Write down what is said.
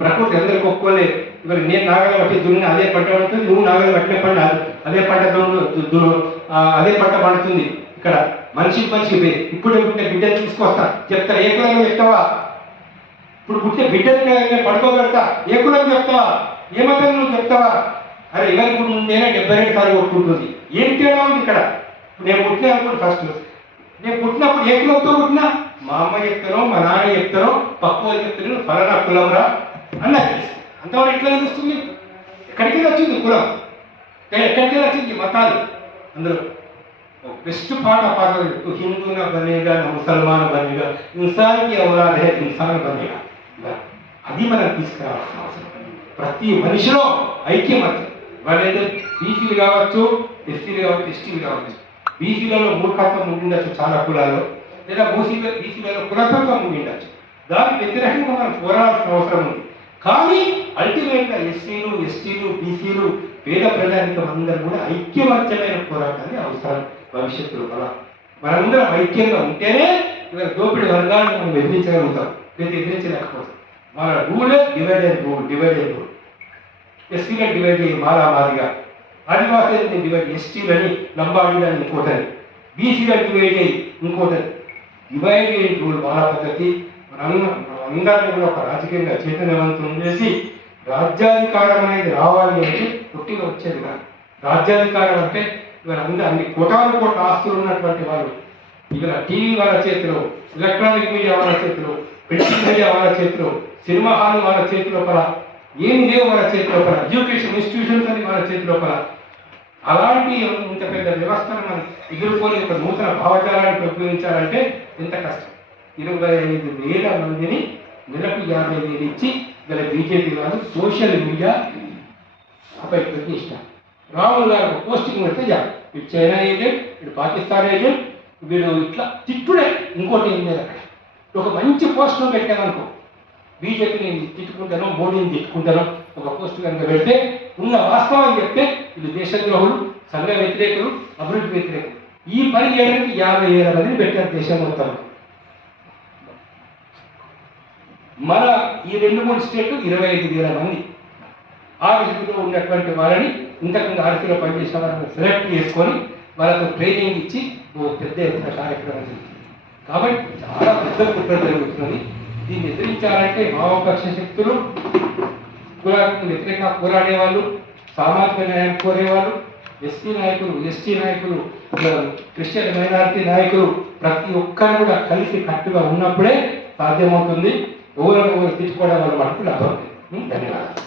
ప్రకృతి అందరికి ఒప్పుకోలే. ఇవాళ నేను నాగలం పట్టి దున్ని అదే పంట పండుతుంది నువ్వు నాగలం పట్టిన పంట అదే. పంట దున్ను- అదే పంట పండుతుంది ఇక్కడ. మనిషి మనిషి ఇప్పుడు పుట్టిన బిడ్డలు తీసుకొస్తా. చెప్తా ఏ కులం చెప్తావా? ఇప్పుడు పుట్టిన బిడ్డని పడుకోగలుగుతా. పడుకోబెడతా ఏ కులం చెప్తావా? ఏ మతం నువ్వు చెప్తావా? అరే ఎవరి నేనే డెబ్బై రెండు సార్లు కొట్టుకుంటుంది. ఏం తేడా ఉంది ఇక్కడ? నేను పుట్టిన అనుకోండి ఫస్ట్ నేను పుట్టినప్పుడు ఏ కులంతో పుట్టినా మా అమ్మ చెప్తానో మా నాన్న చెప్తానో పక్క వాళ్ళు చెప్తాను ఫలానా కులం రా అన్నది అంతవరకు ఎట్లా తెలుస్తుంది ఎక్కడికి వచ్చింది కులం ఎక్కడికి వచ్చింది మతాలు అందరూ बेस्ट पार्ट पास तो हिंदू ना बनेगा ना मुसलमान बनेगा इंसान की औलाद है इंसान बनेगा అది మనం తీసుకురావాల్సిన అవసరం ప్రతి మనిషిలో ఐక్యమత్యం వాళ్ళేదో బీసీలు కావచ్చు ఎస్సీలు కావచ్చు ఎస్టీలు కావచ్చు బీసీలలో మూర్ఖత్వం ఉండిండొచ్చు చాలా కులాల్లో లేదా బూసీలో బీసీలలో కులతత్వం ఉండిండొచ్చు. దానికి వ్యతిరేకంగా మనం పోరాడాల్సిన అవసరం ఉంది. కానీ అల్టిమేట్గా ఎస్సీలు ఎస్టీలు బీసీలు పేద ప్రజానికం అందరూ కూడా ఐక్యమత్యమైన పోరాటాన్ని అవసరం భవిష్యత్తులో కదా. మనందరం ఐక్యంగా ఉంటేనే ఇవాళ దోపిడి వర్గాలను మనం ఎదిరించగలుగుతాం. లేదా ఎదిరించలేకపోతాం. మన rule divide and rule divide and rule. ఎస్సీలను divide అయ్యి మారామారిగా ఆదివాసీలని డివైడ్ ఎస్టీలని లంబాడీలని ఇంకోటని బీసీలని డివైడ్ అయ్యి ఇంకోటని. డివైడ్ అయిన రూల్ మారా పద్ధతి మనందరం కూడా ఒక రాజకీయంగా చైతన్యవంతం చేసి రాజ్యాధికారం అనేది రావాలి అంటే పుట్టిగా వచ్చేది కాదు. రాజ్యాధికారం అంటే ఇవాళ అందరూ అన్ని కోటాను కోట్ల ఆస్తులు ఉన్నటువంటి వాళ్ళు. ఇవాళ టీవీ వాళ్ళ చేతిలో ఎలక్ట్రానిక్ మీడియా వాళ్ళ చేతిలో ప్రింటింగ్ మీడియా వాళ్ళ చేతిలో సినిమా హాల్ వాళ్ళ చేతిలో కూడా ఏం లేవు మన చేతి లోపల. ఎడ్యుకేషన్ ఇన్స్టిట్యూషన్స్ అని మన చేతి లోపల. అలాంటి ఇంత పెద్ద వ్యవస్థను మనం ఎదుర్కొని ఒక నూతన భావజాలాన్ని ఉపయోగించాలంటే ఎంత కష్టం. ఇరవై ఐదు వేల మందిని నెలకు యాభై వేలు ఇచ్చి గల బీజేపీ వాళ్ళు సోషల్ మీడియా అపై ఇష్టం రాహుల్ గారు ఒక పోస్టింగ్ పెడితే చాలు ఇటు చైనా ఏజెంట్ ఇటు పాకిస్తాన్ ఏజెంట్ వీడు ఇట్లా తిట్టుడే ఇంకోటి ఏం లేదు అక్కడ. ఒక మంచి పోస్ట్ పెట్టామనుకో బీజేపీని తిట్టుకుంటాను మోడీని తిట్టుకుంటాను ఒక పోస్ట్ కనుక పెడితే ఉన్న వాస్తవం చెప్తే ఇది దేశద్రోహులు సంఘ వ్యతిరేకులు అభివృద్ధి వ్యతిరేకులు. ఈ పని చేయడానికి యాభై వేల మందిని పెట్టారు దేశం మొత్తం. మన ఈ రెండు మూడు స్టేట్లు ఇరవై ఐదు వేల మంది. ఆ ఆర్ఎస్లో ఉన్నటువంటి వాళ్ళని ఇంతకుముందు ఆర్ఎస్లో పనిచేసిన వాళ్ళని సెలెక్ట్ చేసుకొని వాళ్ళకు ట్రైనింగ్ ఇచ్చి ఓ పెద్ద ఎత్తున కార్యక్రమం చేసింది కాబట్టి చాలా పెద్ద కుట్ర జరుగుతున్నది. దీన్ని ఎదిరించాలంటే మావోపక్ష శక్తులు కులాలకు వ్యతిరేకంగా పోరాడే వాళ్ళు సామాజిక న్యాయం కోరేవాళ్ళు ఎస్టీ నాయకులు ఎస్టీ నాయకులు క్రిస్టియన్ మైనారిటీ నాయకులు ప్రతి ఒక్కరు కూడా కలిసి కట్టుగా ఉన్నప్పుడే సాధ్యమవుతుంది. ఎవరు ఎవరు తీసుకోవడం వల్ల మనకు లాభం ధన్యవాదాలు.